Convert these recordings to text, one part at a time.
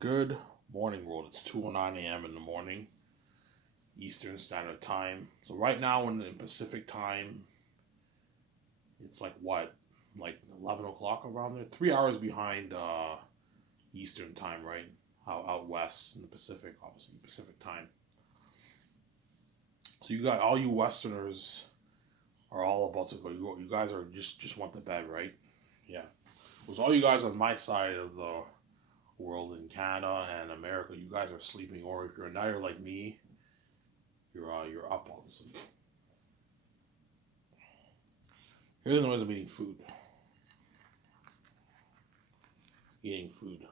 Good morning, world. It's 2:09 a.m. in the morning, Eastern Standard Time. So right now in Pacific Time, it's like what, like 11 o'clock around there. 3 hours behind Eastern Time, right? Out west in the Pacific, obviously Pacific Time. So you got all you Westerners are all about to go. You guys are just want the bed, right? Yeah. Because all you guys on my side of the world in Canada and America, you guys are sleeping, or if you're a nighter like me, you're up obviously. Here's the noise of eating food. Eating food.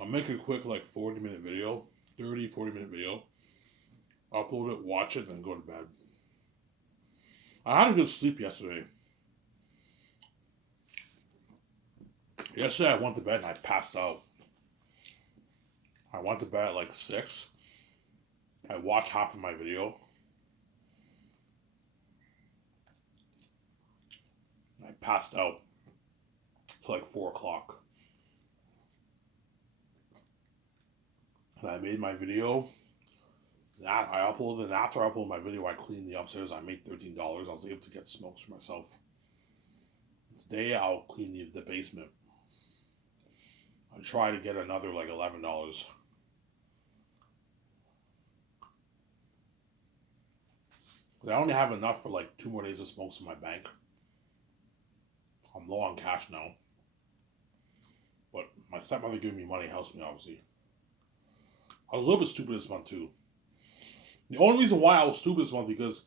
I'll make a quick like 40-minute video, 30, 40 minute video. Upload it, watch it, then go to bed. I had a good sleep yesterday. Yesterday I went to bed and I passed out. I went to bed at like 6. I watched half of my video. I passed out till like 4 o'clock. And I made my video. I uploaded, and after I uploaded my video, I cleaned the upstairs. I made $13. I was able to get smokes for myself. Today I'll clean the basement. I try to get another like $11. I only have enough for like 2 more days of smokes in my bank. I'm low on cash now. But my stepmother giving me money helps me, obviously. I was a little bit stupid this month, too. The only reason why I was stupid this month because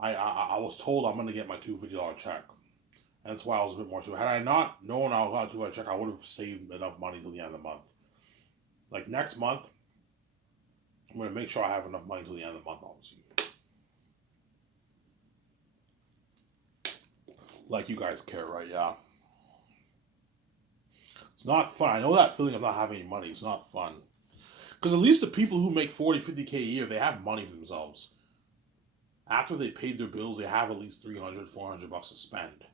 I was told I'm going to get my $250 check. And that's why I was a bit more stupid. Had I not known I got a $250 check, I would have saved enough money till the end of the month. Like next month, I'm going to make sure I have enough money till the end of the month, obviously. Like you guys care, right? Yeah. It's not fun. I know that feeling of not having any money. It's not fun. Because at least the people who make 40, 50K a year, they have money for themselves. After they paid their bills, they have at least 300, 400 bucks to spend.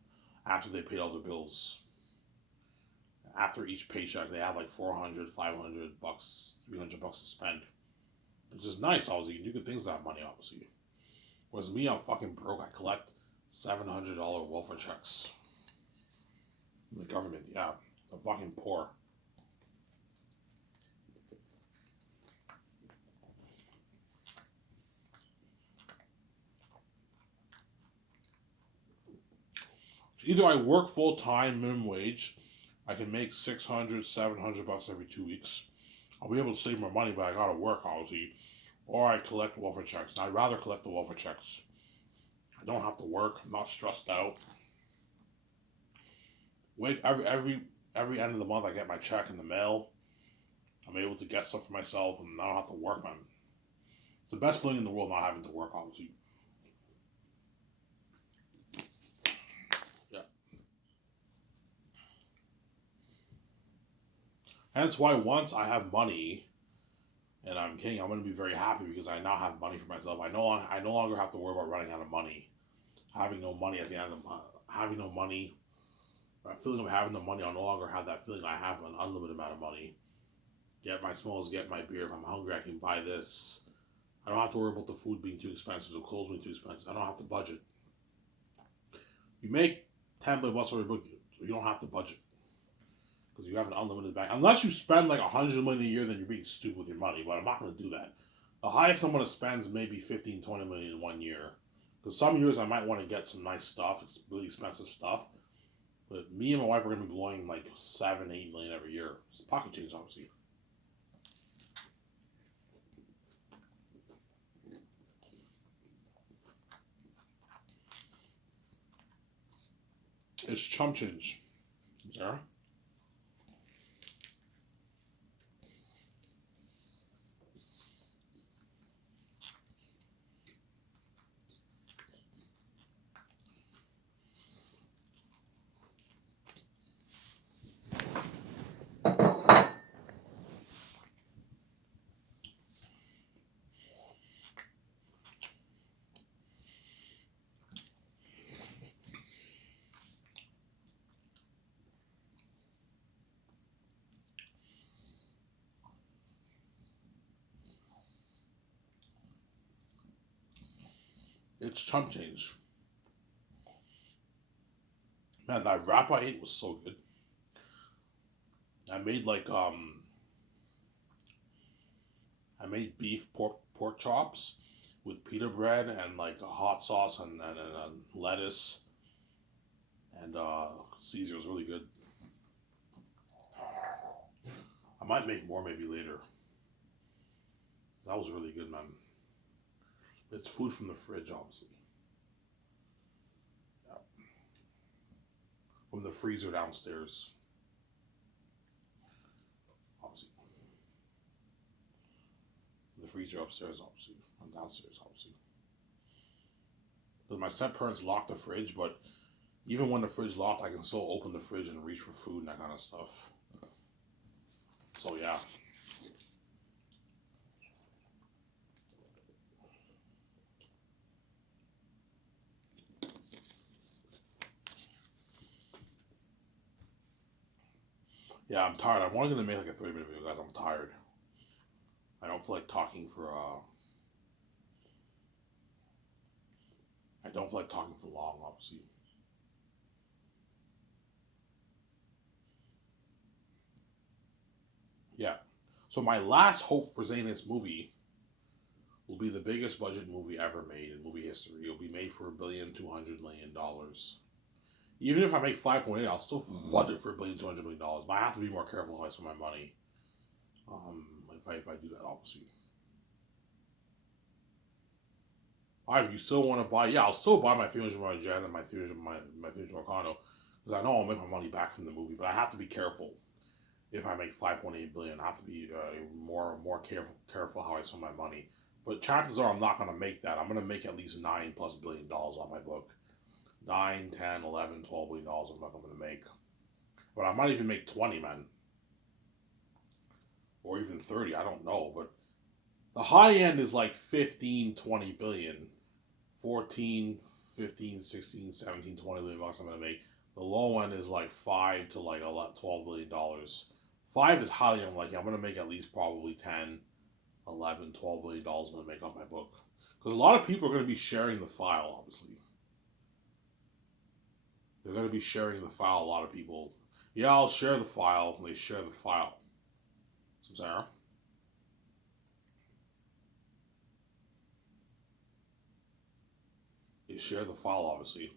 After they paid all their bills. After each paycheck, they have like 400, 500 bucks, 300 bucks to spend. Which is nice, obviously. You can do good things with that money, obviously. Whereas me, I'm fucking broke. I collect $700 welfare checks. From the government, yeah. I'm fucking poor. Either I work full time, minimum wage, I can make 600, 700 bucks every 2 weeks. I'll be able to save more money, but I gotta work, obviously. Or I collect welfare checks. And I'd rather collect the welfare checks. I don't have to work. I'm not stressed out. Wait, every end of the month, I get my check in the mail. I'm able to get stuff for myself, and I don't have to work. Man, it's the best feeling in the world not having to work, obviously. Yeah. Hence why once I have money and I'm king, I'm gonna be very happy because I now have money for myself. I no longer have to worry about running out of money. Having no money at the end of the month, having no money, that feeling of having no money, I'll no longer have that feeling. I have an unlimited amount of money. Get my smokes, get my beer. If I'm hungry, I can buy this. I don't have to worry about the food being too expensive, the clothes being too expensive. I don't have to budget. You make 10 million bucks every book, you don't have to budget because you have an unlimited bank. Unless you spend like 100 million a year, then you're being stupid with your money. But I'm not going to do that. The highest I'm going to spend is maybe 15, 20 million in 1 year. Because some years I might want to get some nice stuff. It's really expensive stuff. But me and my wife are going to be blowing like 7, 8 million every year. It's pocket change, obviously. It's chump change. Yeah. It's chump change. Man, that wrap I ate was so good. I made I made beef pork chops with pita bread and like a hot sauce and lettuce and Caesar was really good. I might make more maybe later. That was really good, man. It's food from the fridge, obviously. Yeah. From the freezer downstairs, obviously. The freezer upstairs, obviously. And downstairs, obviously. But my step parents locked the fridge, but even when the fridge locked, I can still open the fridge and reach for food and that kind of stuff. So yeah. Yeah, I'm tired. I'm only gonna make like a 30-minute video, guys. I'm tired. I don't feel like talking for I don't feel like talking for long, obviously. Yeah. So my last hope for Zayn's movie will be the biggest budget movie ever made in movie history. It'll be made for $1,200,000,000. Even if I make 5.8, I'll still fund it for $1,200,000,000. But I have to be more careful how I spend my money. If I do that, obviously. If you still want to buy, yeah, I'll still buy my 300 jet and my 300 condo because I know I'll make my money back from the movie. But I have to be careful. If I make 5.8 billion, I have to be more careful how I spend my money. But chances are I'm not gonna make that. I'm gonna make at least $9+ billion on my book. 9, 10, 11, $12 billion I'm not gonna make. But I might even make 20, man. Or even 30, I don't know. But the high end is like 15, 20 billion. 14, 15, 16, 17, $20 billion I'm gonna make. The low end is like 5 to like $12 billion. 5 is highly unlikely. I'm gonna make at least probably 10, 11, $12 billion I'm gonna make off my book. Because a lot of people are gonna be sharing the file, obviously. They're gonna be sharing the file, a lot of people. Yeah, I'll share the file, and they share the file. So Sarah? They share the file, obviously.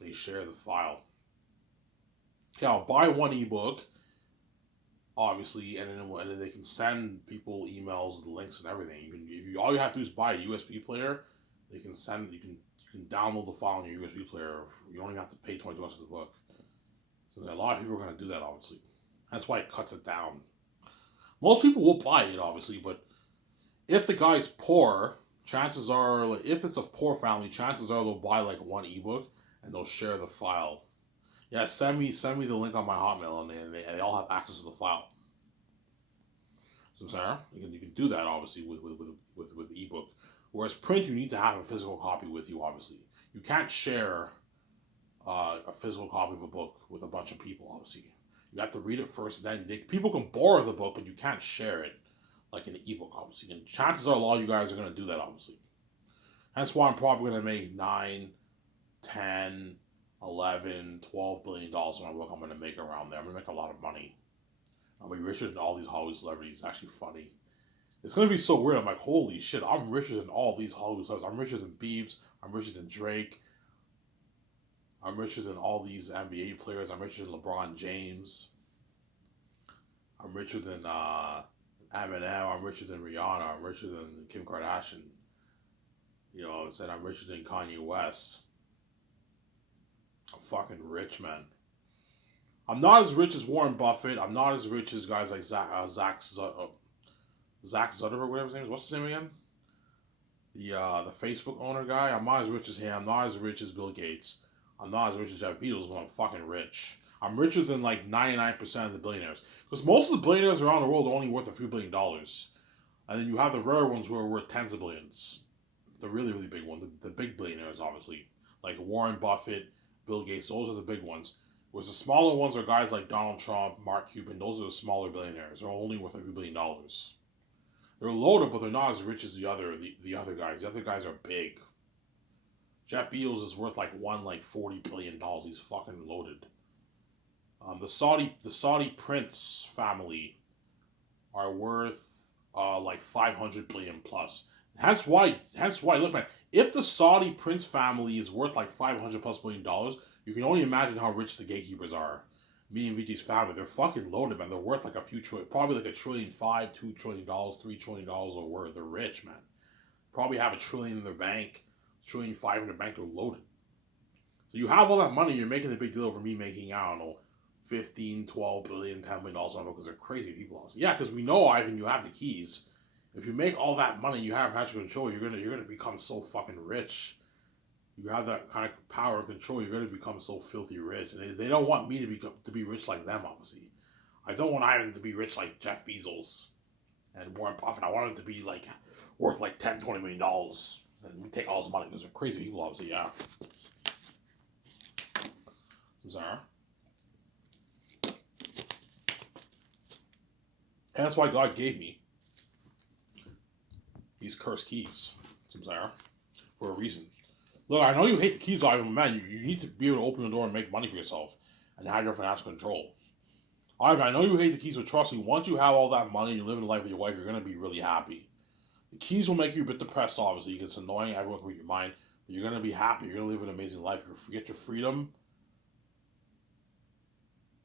They share the file. Yeah, I'll buy one ebook, obviously, and then they can send people emails with links and everything. All you have to do is buy a USB player. They can send you can download the file on your USB player. You don't even have to pay $20 for the book. So a lot of people are going to do that, obviously. That's why it cuts it down. Most people will buy it, obviously, but if the guy's poor, chances are, like, if it's a poor family, chances are they'll buy like one ebook and they'll share the file. Yeah, send me the link on my Hotmail, and they all have access to the file. So Sarah, you can do that obviously with ebook. Whereas print, you need to have a physical copy with you. Obviously, you can't share a physical copy of a book with a bunch of people. Obviously, you have to read it first. Then people can borrow the book, but you can't share it like an ebook. Obviously, and chances are a lot of you guys are going to do that. Obviously, that's why I'm probably going to make 9, 10, 11, $12 billion on my book. I'm going to make around there. I'm going to make a lot of money. I'll be richer than all these Hollywood celebrities. It's actually funny. It's gonna be so weird. I'm like, holy shit, I'm richer than all these Hollywood stars. I'm richer than Biebs. I'm richer than Drake. I'm richer than all these NBA players. I'm richer than LeBron James. I'm richer than Eminem. I'm richer than Rihanna. I'm richer than Kim Kardashian. You know what I'm saying? I'm richer than Kanye West. I'm fucking rich, man. I'm not as rich as Warren Buffett. I'm not as rich as guys like Zach Zuckerberg, whatever his name is. What's his name again? The Facebook owner guy. I'm not as rich as him. I'm not as rich as Bill Gates. I'm not as rich as Jeff Bezos, but I'm fucking rich. I'm richer than like 99% of the billionaires. Because most of the billionaires around the world are only worth a few $1 billion. And then you have the rare ones who are worth tens of billions. The really, really big ones. The big billionaires, obviously. Like Warren Buffett, Bill Gates. Those are the big ones. Whereas the smaller ones are guys like Donald Trump, Mark Cuban. Those are the smaller billionaires. They're only worth a few $1 billion. They're loaded, but they're not as rich as the other guys. The other guys are big. Jeff Bezos is worth like $40 billion. He's fucking loaded. The Saudi prince family are worth like 500 billion plus. Hence why look, man, if the Saudi prince family is worth like 500 plus billion dollars, you can only imagine how rich the gatekeepers are. Me and VG's family, they're fucking loaded, man. They're worth like a few trillion, probably like $1.5 trillion, $2 trillion, $3 trillion are worth. They're rich, man. Probably have $1 trillion in their bank, $1.5 trillion in their bank. They're loaded. So you have all that money, you're making a big deal over me making, I don't know, 15, 12 billion, $10 billion because they're crazy people. Yeah, because we know, Ivan, you have the keys. If you make all that money, you have actual control. You're gonna become so fucking rich. You have that kind of power and control. You're gonna become so filthy rich, and they don't want me to be rich like them. Obviously, I don't want Ivan to be rich like Jeff Bezos and Warren Buffett. I want him to be like worth like $10, $20 million, and we take all his money because they're crazy people. Obviously, yeah. Sorry. And that's why God gave me these cursed keys, Samsara, for a reason. Look, I know you hate the keys, Ivan, man. You need to be able to open the door and make money for yourself and have your financial control. Ivan, I know you hate the keys, but trust me, once you have all that money and you live in life with your wife, you're going to be really happy. The keys will make you a bit depressed, obviously, because it's annoying, everyone can read your mind, but you're going to be happy. You're going to live an amazing life. You get your freedom,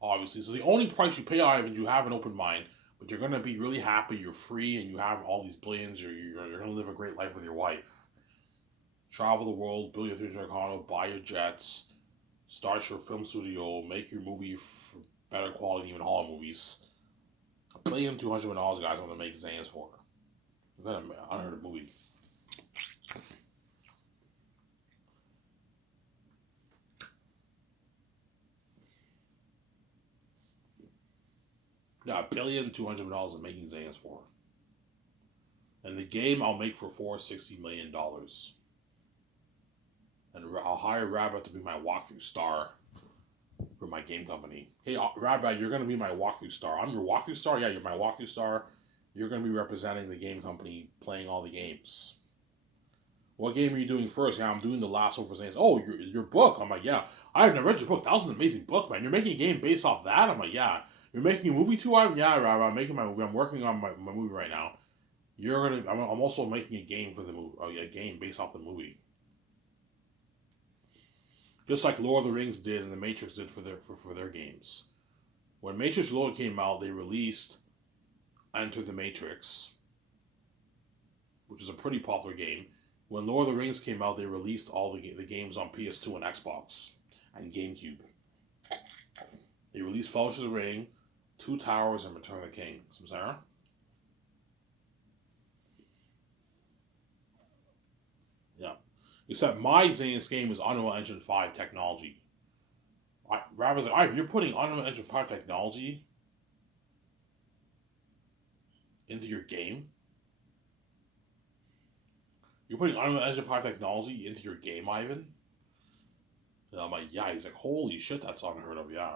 obviously. So the only price you pay, Ivan, you have an open mind, but you're going to be really happy, you're free, and you have all these billions, you're going to live a great life with your wife. Travel the world, build your 300 condo, buy your jets, start your film studio, make your movie for better quality than even Hollywood movies. $1 billion, $200 million, guys, I'm going to make Zans for. I've got an unheard of movie. Yeah, $1 billion, $200 million I'm making Zans for. And the game I'll make for $460 million. And I'll hire Rabbit to be my walkthrough star for my game company. Hey, Rabbit, you're going to be my walkthrough star. I'm your walkthrough star? Yeah, you're my walkthrough star. You're going to be representing the game company, playing all the games. What game are you doing first? Yeah, I'm doing The Last of Us. Oh, your book. I'm like, yeah. I have never read your book. That was an amazing book, man. You're making a game based off that? I'm like, yeah. You're making a movie too? Yeah, Rabbit, I'm making my movie. I'm working on my movie right now. I'm also making a game for the movie. A game based off the movie. Just like Lord of the Rings did and The Matrix did for their games. When Matrix Reloaded came out, they released Enter the Matrix, which is a pretty popular game. When Lord of the Rings came out, they released all the games on PS2 and Xbox and GameCube. They released Fellowship of the Ring, Two Towers, and Return of the King. Samsara? Yeah. Except my Zane's game is Unreal Engine 5 technology. Rabbit's like, Ivan, you're putting Unreal Engine 5 technology into your game? You're putting Unreal Engine 5 technology into your game, Ivan? And I'm like, yeah. He's like, holy shit, that's unheard of, yeah.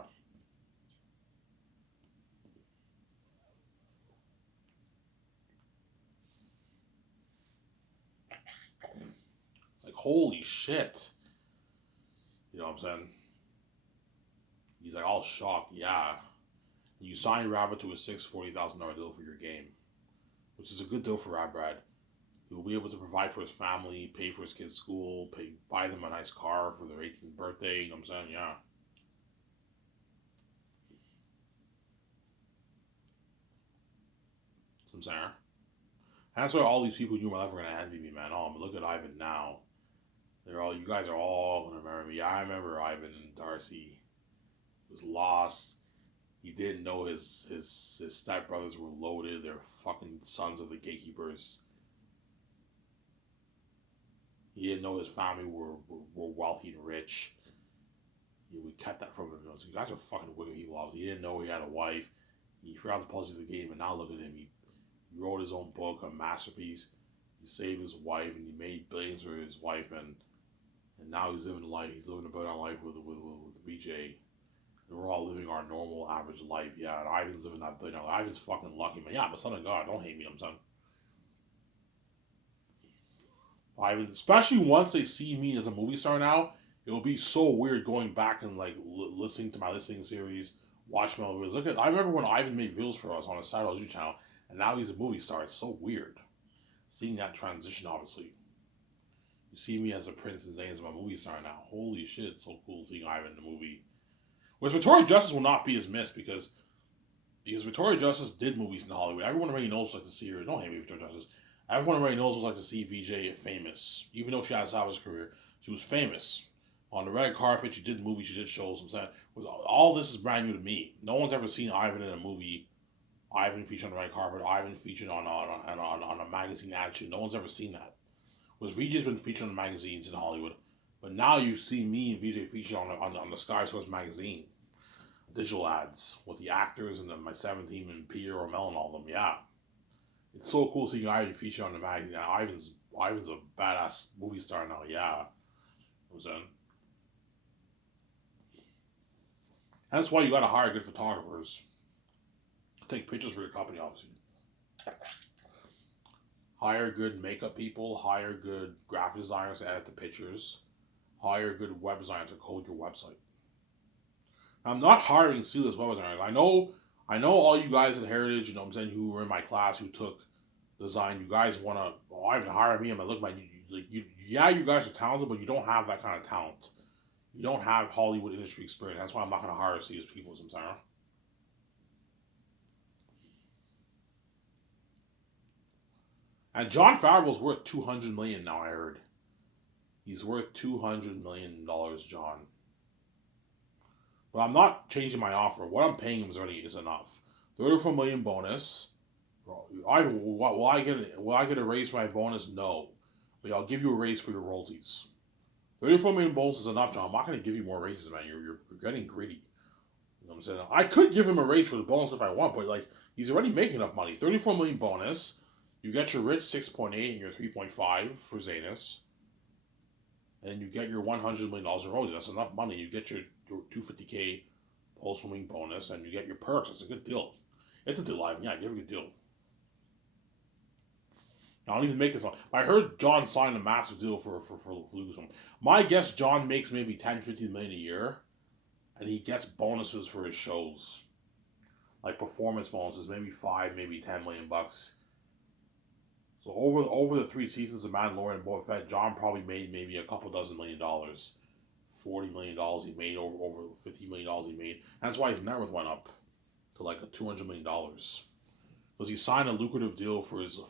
It's like, holy shit. You know what I'm saying? He's like, all shocked, yeah. You sign Rabbit to a $640,000 deal for your game, which is a good deal for Rabbit. He'll be able to provide for his family, pay for his kids' school, buy them a nice car for their 18th birthday. You know what I'm saying? Yeah. So I'm saying. And that's why all these people who knew my life are gonna envy me, man. Oh, but look at Ivan now. You guys are all gonna remember me. I remember Ivan and Darcy was lost. He didn't know his stepbrothers were loaded. They're fucking sons of the gatekeepers. He didn't know his family were wealthy and rich. We kept that from him. You guys are fucking wicked people. He didn't know he had a wife. He forgot the policies of the game, and now look at him. He wrote his own book, a masterpiece. He saved his wife, and he made billions for his wife, and now he's living life. He's living a better life with BJ. And we're all living our normal, average life. Yeah, and Ivan's living that billion. Ivan's fucking lucky, man. Yeah, I'm a son of God. Don't hate me, I'm son. Especially once they see me as a movie star now, it'll be so weird going back and like listening to my listening series, watch my videos. I remember when Ivan made videos for us on his side YouTube channel, and now he's a movie star. It's so weird seeing that transition. Obviously, you see me as a Prince and Zayn as my movie star now. Holy shit, it's so cool seeing Ivan in the movie. Whereas Victoria Justice will not be as missed because Victoria Justice did movies in Hollywood. Everyone already knows like to see her. Don't hate me, Victoria Justice. Everyone already knows what it's like to see VJ famous. Even though she had a established career, she was famous. On the red carpet, she did movies, she did shows. I'm saying, all this is brand new to me. No one's ever seen Ivan in a movie. Ivan featured on the red carpet. Ivan featured on a magazine action. No one's ever seen that. Whereas VJ's been featured on the magazines in Hollywood, but now you see me and VJ featured on the Sky Source magazine, digital ads with the actors and my 17 and Peter Ormel and all of them. Yeah. It's so cool seeing Ivan featured on the magazine. Ivan's a badass movie star now. Yeah, that's why you gotta hire good photographers to take pictures for your company. Obviously, hire good makeup people. Hire good graphic designers to edit the pictures. Hire good web designers to code your website. I'm not hiring C-list web designers. I know all you guys at Heritage, you know what I'm saying, who were in my class, who took design, you guys want to, Ivan, hire me. I'm going to look like, yeah, you guys are talented, but you don't have that kind of talent. You don't have Hollywood industry experience. That's why I'm not going to hire these people sometimes. And Jon Favreau's worth $200 million now, I heard. He's worth $200 million, John. But I'm not changing my offer. What I'm paying him is enough. $34 million bonus. Will I get a raise for my bonus? No. But I'll give you a raise for your royalties. $34 million bonus is enough, John. I'm not going to give you more raises, man. You're getting greedy. You know what I'm saying? I could give him a raise for the bonus if I want, but like he's already making enough money. $34 million bonus. You get your rich 6.8 and your 3.5 for Zanus. And you get your $100 million in royalties. That's enough money. You get your $250K post-filming bonus, and you get your perks. It's a good deal. It's a deal, Ivan. Yeah, give a good deal. I don't even make this one. I heard John signed a massive deal for Lucasfilm. My guess, John makes maybe 10, 15 million a year, and he gets bonuses for his shows, like performance bonuses, maybe 5, maybe 10 million bucks. So over the 3 seasons of Mandalorian and Boba Fett, John probably made maybe a couple dozen $1 million. $40 million he made, over $50 million he made. That's why his net worth went up to like $200 million. Because he signed a lucrative deal for his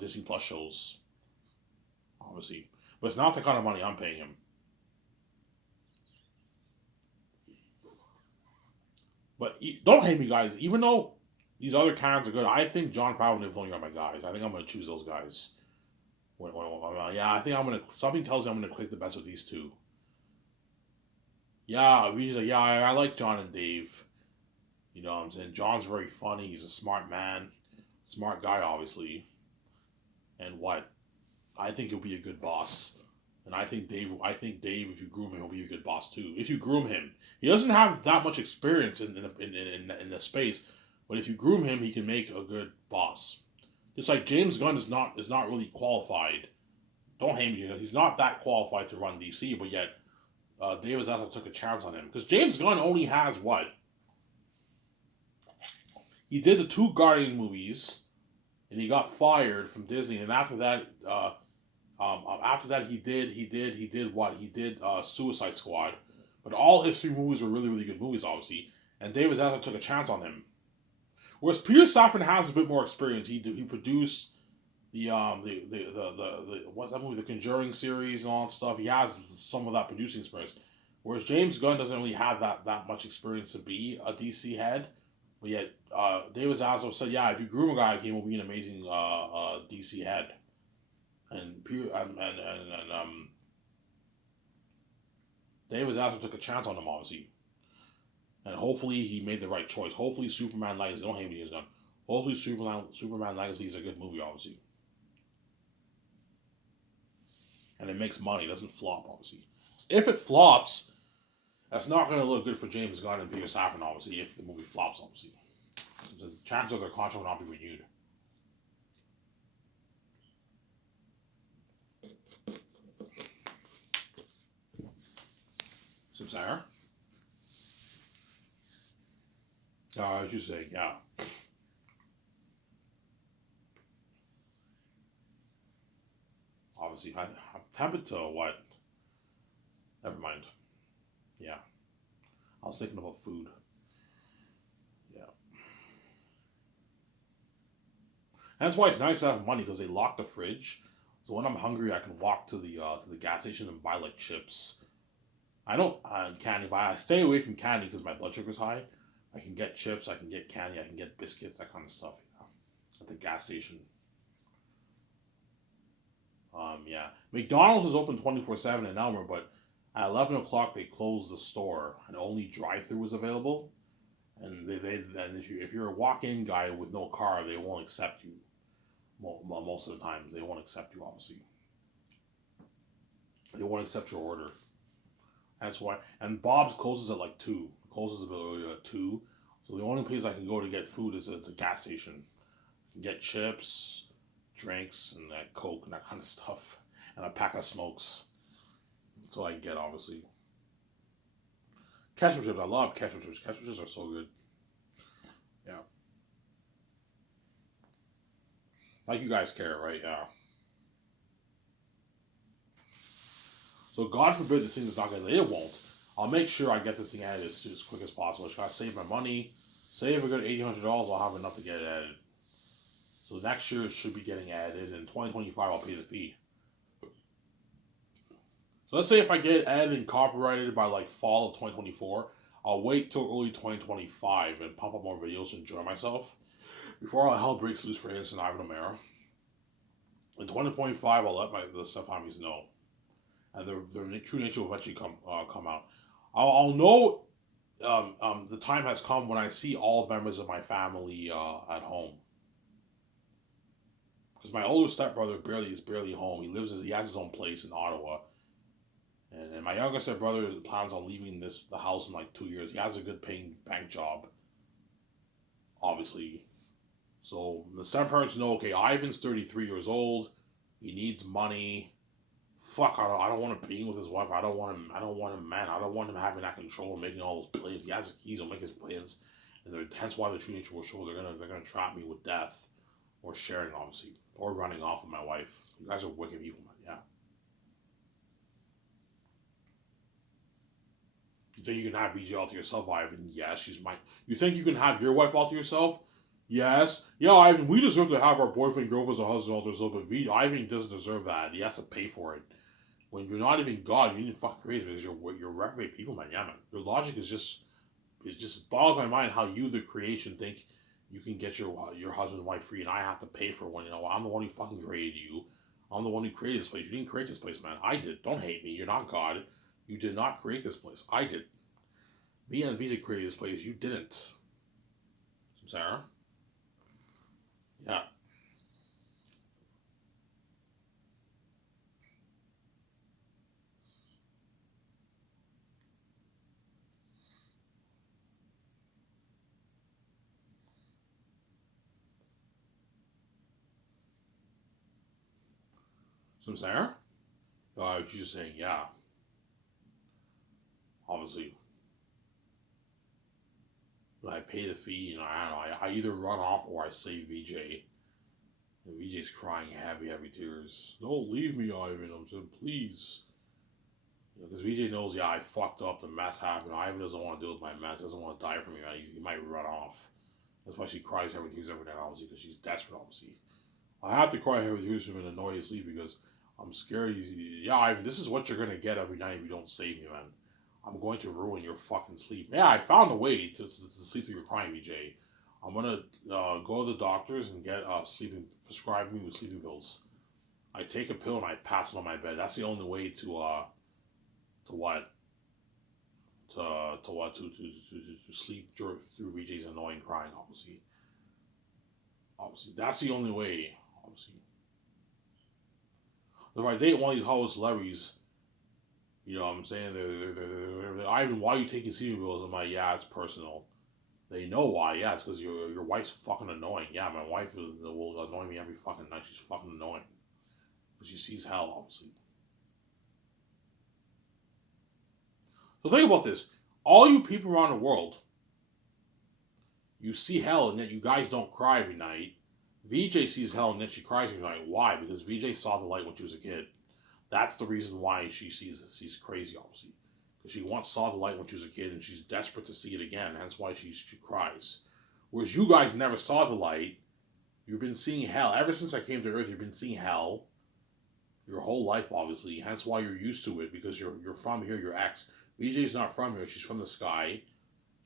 Disney Plus shows, obviously. But it's not the kind of money I'm paying him. But don't hate me, guys. Even though these other cans are good, I think Jon Favreau and Dave Filoni are my guys. I think I'm going to choose those guys. Yeah, I think I'm going to... Something tells me I'm going to click the best with these two. Yeah, I like John and Dave. You know what I'm saying? John's very funny. He's a smart man. Smart guy, obviously. And what? I think he'll be a good boss. And I think Dave, if you groom him, he'll be a good boss too. If you groom him. He doesn't have that much experience in the space, but if you groom him, he can make a good boss. Just like James Gunn is not really qualified. Don't hate me. He's not that qualified to run DC, but yet David Zaslav took a chance on him. Because James Gunn only has what? He did the 2 Guardian movies, and he got fired from Disney. And after that, he did what? He did Suicide Squad. But all his 3 movies were really, really good movies, obviously. And David Zaslav took a chance on him. Whereas Peter Safran has a bit more experience. He produced the what's that movie? The Conjuring series and all that stuff. He has some of that producing experience. Whereas James Gunn doesn't really have that much experience to be a DC head. But yet, David Zaslav said, yeah, if you groom a guy, he will be an amazing DC head. And David Zaslav took a chance on him, obviously. And hopefully he made the right choice. Hopefully Superman Legacy, don't hate me, he's done. Hopefully Superman Legacy is a good movie, obviously. And it makes money, it doesn't flop, obviously. If it flops, that's not going to look good for James Gunn and Peter Safran, obviously, if the movie flops, obviously. The chances of their contract will not be renewed. Sarah? I was just saying, yeah. Obviously, I'm tempted to what? Never mind. Yeah. I was thinking about food. Yeah. And that's why it's nice to have money because they lock the fridge. So when I'm hungry, I can walk to the gas station and buy like chips. I don't candy, but I stay away from candy because my blood sugar's high. I can get chips, I can get candy, I can get biscuits, that kind of stuff. You know, at the gas station. Yeah. McDonald's is open 24/7 in Elmer, but at 11 o'clock they close the store and only drive-through is available. And and if you're a walk-in guy with no car, they won't accept you. Most of the time, they won't accept you. Obviously, they won't accept your order. That's why. And Bob's closes at like 2. Closes about at 2. So the only place I can go to get food is it's a gas station. I can get chips, drinks, and that Coke and that kind of stuff, and a pack of smokes. That's what I get, obviously. Ketchup chips, I love ketchup chips. Ketchup chips are so good. Yeah. Like you guys care, right? Yeah. So God forbid this thing is not gonna. It won't. I'll make sure I get this thing added as quick as possible. I just gotta save my money. Save a good $1,800. I'll have enough to get it added. So next year it should be getting added. In 2025, I'll pay the fee. So let's say if I get added and copyrighted by like fall of 2024, I'll wait till early 2025 and pump up more videos to enjoy myself before all hell breaks loose for Innocent Ivan O'Mara. In 2025, I'll let the Steph Homies know, and their true nature will eventually come out. I'll know the time has come when I see all members of my family at home. Because my older stepbrother is barely home. He has his own place in Ottawa, and my younger stepbrother plans on leaving the house in like 2 years. He has a good paying bank job, obviously. So the stepparents know, okay, Ivan's 33 years old. He needs money. Fuck, I don't want him being with his wife. I don't want him, man. I don't want him having that control and making all those plans. He has the keys, he'll make his plans. And hence why the true nature will show they're gonna trap me with death. Or sharing, obviously. Or running off with my wife. You guys are wicked people, man. Yeah. You think you can have VJ all to yourself, Ivan? Yes, she's my. You think you can have your wife all to yourself? Yes. Yeah, Ivan, we deserve to have our boyfriend, girlfriend, or husband all to ourselves, but Ivan doesn't deserve that. He has to pay for it. When you're not even God, you need to fuck crazy because you're reprobate people, man. Yeah, man. Your logic is just it just boggles my mind how you, the creation, think you can get your husband and wife free, and I have to pay for one. You know, I'm the one who fucking created you. I'm the one who created this place. You didn't create this place, man. I did. Don't hate me. You're not God. You did not create this place. I did. Me and Visa created this place. You didn't. Sarah? Yeah. Sarah? She's just saying, yeah. Obviously. But I pay the fee, and I don't know. I either run off or I save VJ. And VJ's crying heavy tears. Don't leave me, Ivan. I'm saying, please. Because VJ knows, yeah, I fucked up. The mess happened. Ivan doesn't want to deal with my mess. He doesn't want to die for me, man. He might run off. That's why she cries heavy tears every night, obviously, because she's desperate, obviously. I have to cry heavy tears for him and annoy his sleep because I'm scared. Yeah, Ivan, this is what you're going to get every night if you don't save me, man. I'm going to ruin your fucking sleep. Yeah, I found a way to sleep through your crying, VJ. I'm going to go to the doctors and get prescribe me with sleeping pills. I take a pill and I pass it on my bed. That's the only way to sleep through VJ's annoying crying, obviously. Obviously, that's the only way, obviously. If I date one of these Hollywood celebrities, you know what I'm saying? They're Ivan, why are you taking sleeping pills? I'm like, yeah, it's personal. They know why, yeah, it's because your wife's fucking annoying. Yeah, my wife will annoy me every fucking night. She's fucking annoying. Because she sees hell, obviously. So think about this. All you people around the world, you see hell and yet you guys don't cry every night. VJ sees hell and then she cries every night. Why? Because VJ saw the light when she was a kid. That's the reason why she sees this. She's crazy, obviously. Because she once saw the light when she was a kid and she's desperate to see it again. Hence why she cries. Whereas you guys never saw the light. You've been seeing hell. Ever since I came to Earth, you've been seeing hell. Your whole life, obviously. Hence why you're used to it. Because you're from here, your ex. VJ's not from here. She's from the sky.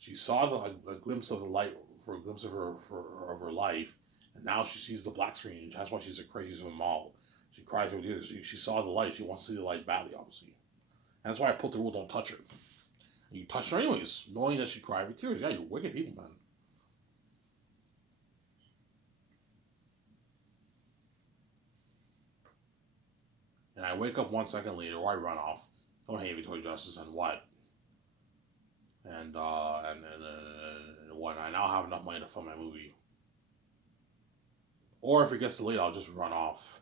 She saw a glimpse of the light for a glimpse of her life. And now she sees the black screen. That's why she's the craziest of them all. She cries over tears. She saw the light. She wants to see the light badly, obviously. And that's why I put the rule, don't touch her. And you touch her anyways, knowing that she cried with tears. Yeah, you're wicked people, man. And I wake up 1 second later, or I run off. Don't hate me, Toy Justice, and what? And what? I now have enough money to fund my movie. Or if it gets too late, I'll just run off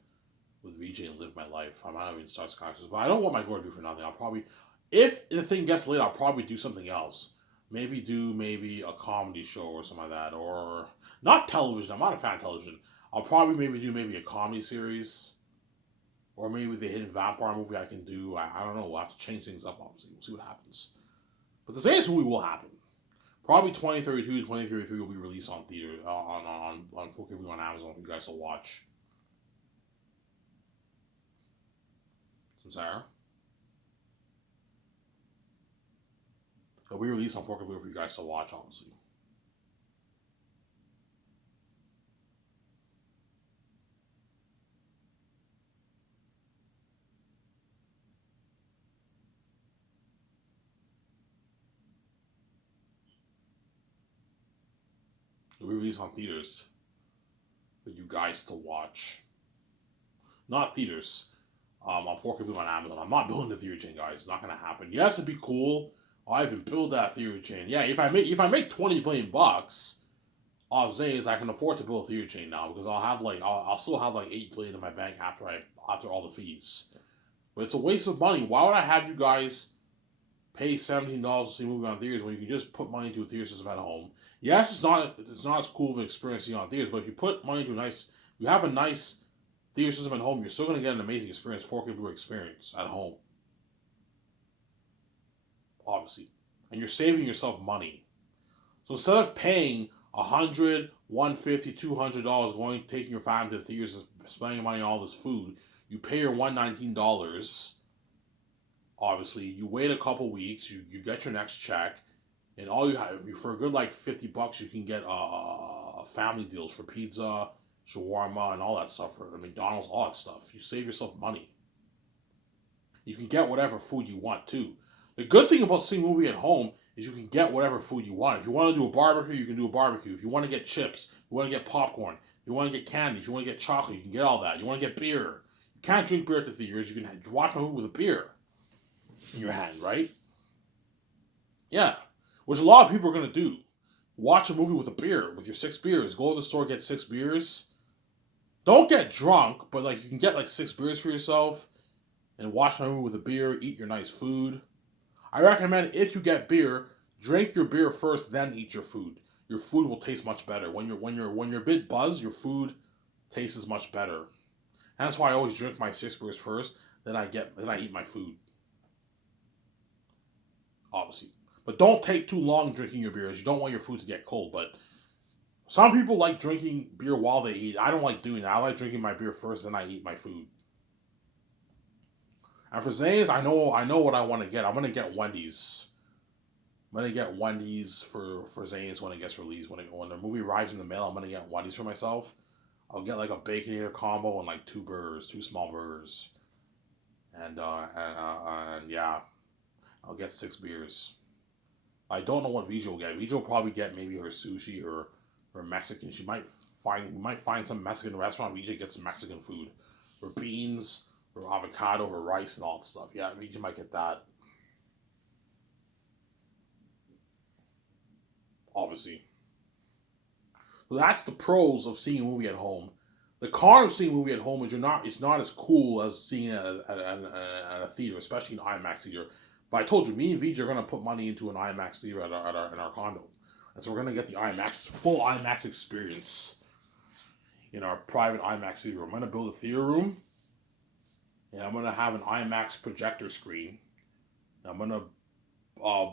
with VJ and live my life. I might not even start Scotches, but I don't want my gore to be for nothing. I'll probably, if the thing gets late, I'll probably do something else. Maybe a comedy show or something like that, or not television. I'm not a fan of television. I'll probably do a comedy series, or maybe the hidden vampire movie I can do. I don't know. We'll have to change things up. Obviously, we'll see what happens. But the Zayn's movie will happen. Probably 2033 will be released on theater on 4K on Amazon for you guys to watch. Sarah. It'll be released on 4K for you guys to watch, obviously. It'll be released on theaters for you guys to watch. Not theaters. On 4K on Amazon. I'm not building the theater chain, guys. It's not gonna happen. Yes, it'd be cool. I even build that theater chain. Yeah, if I make 20 million bucks off Zays, I can afford to build a theater chain now because I'll still have like 8 billion in my bank after all the fees. But it's a waste of money. Why would I have you guys pay $17 to see a movie on theaters when you can just put money into a theater system at home? Yes, it's not as cool of an experience seeing on theaters, but if you put money into you have a nice theater system at home, you're still going to get an amazing experience, 4K Blu-ray experience at home. Obviously. And you're saving yourself money. So instead of paying $100, $150, $200 taking your family to the theaters and spending money on all this food, you pay your $119. Obviously, you wait a couple weeks, you get your next check, and all you have, for a good like $50, you can get family deals for pizza, shawarma, and all that stuff for McDonald's, all that stuff. You save yourself money. You can get whatever food you want too. The good thing about seeing a movie at home is you can get whatever food you want. If you want to do a barbecue, you can do a barbecue. If you want to get chips, you want to get popcorn, you want to get candies, you want to get chocolate, you can get all that. You want to get beer. You can't drink beer at the theaters. You can watch a movie with a beer in your hand, right? Yeah. Which a lot of people are going to do. Watch a movie with a beer, with your 6 beers. Go to the store, get 6 beers. Don't get drunk, but like you can get like 6 beers for yourself and watch a movie with a beer, eat your nice food. I recommend if you get beer, drink your beer first, then eat your food. Your food will taste much better. When you're a bit buzzed, your food tastes much better. And that's why I always drink my 6 beers first, then I eat my food. Obviously. But don't take too long drinking your beers. You don't want your food to get cold, but some people like drinking beer while they eat. I don't like doing that. I like drinking my beer first, then I eat my food. And for Zays, I know what I want to get. I'm gonna get Wendy's. I'm gonna get Wendy's for Zays when it gets released. When the movie arrives in the mail, I'm gonna get Wendy's for myself. I'll get like a Baconator combo and like 2 burgers, 2 small burgers, and yeah, I'll get 6 beers. I don't know what VJ will get. VJ will probably get maybe her sushi or her Mexican. We might find some Mexican restaurant. VJ gets some Mexican food, or beans, or avocado, or rice, and all that stuff. Yeah, VJ might get that. Obviously. So that's the pros of seeing a movie at home. The con of seeing a movie at home is it's not as cool as seeing it at a theater, especially an IMAX theater. But I told you, me and VJ are gonna put money into an IMAX theater in our condo, and so we're gonna get the full IMAX experience in our private IMAX theater. I'm gonna build a theater room, and I'm gonna have an IMAX projector screen. And I'm gonna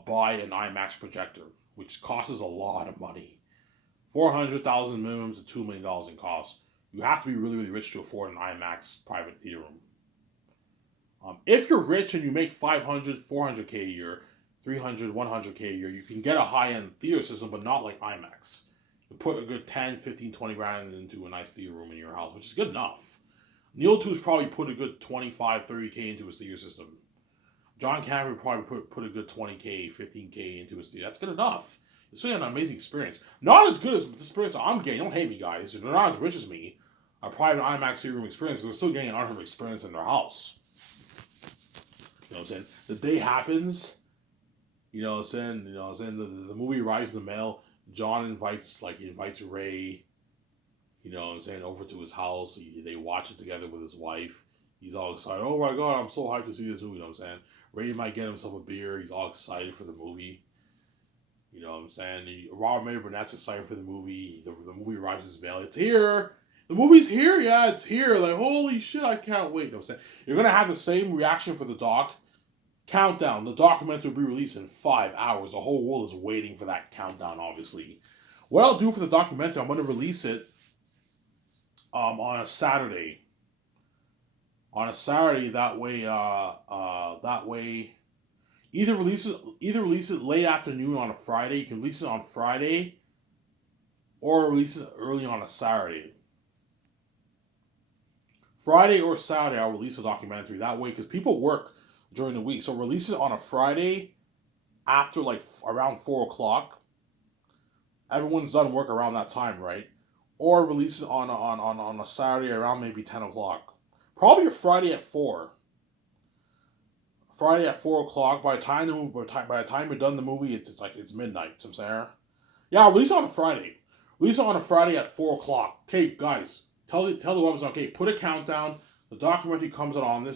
buy an IMAX projector, which costs a lot of money. $400,000 minimum to $2 million in cost. You have to be really, really rich to afford an IMAX private theater room. If you're rich and you make 500, 400K a year, 300, 100K a year, you can get a high-end theater system, but not like IMAX. You put a good 10, 15, 20 grand into a nice theater room in your house, which is good enough. Neil Too's probably put a good 25, 30K into his theater system. John Cameron probably put a good 20K, 15K into his theater. That's good enough. It's really an amazing experience. Not as good as the experience I'm getting. Don't hate me, guys. They're not as rich as me. A private IMAX theater room experience. They're still getting an unheard of experience in their house. You know what I'm saying? The day happens. You know what I'm saying? You know what I'm saying? The movie arrives in the mail. John invites Ray. You know what I'm saying? Over to his house. They watch it together with his wife. He's all excited. Oh my God, I'm so hyped to see this movie. You know what I'm saying? Ray might get himself a beer. He's all excited for the movie. You know what I'm saying? Robert May Burnett's excited for the movie. The movie arrives in his mail. It's here. The movie's here. Yeah, it's here. Like, holy shit, I can't wait. You know what I'm saying? You're going to have the same reaction for the doc. Countdown. The documentary will be released in 5 hours. The whole world is waiting for that countdown, obviously. What I'll do for the documentary, I'm going to release it on a Saturday. On a Saturday, that way, either release it late afternoon on a Friday. You can release it on Friday, or release it early on a Saturday. Friday or Saturday, I'll release a documentary that way because people work during the week. So release it on a Friday after like around 4:00. Everyone's done work around that time, right? Or release it on a Saturday around maybe 10:00. Probably a Friday at 4. Friday at 4:00. By the time you're done the movie, it's midnight. So I'm saying, yeah, release it on a Friday. Release it on a Friday at 4:00. Okay, guys, tell the website. Okay, put a countdown. The documentary comes out on this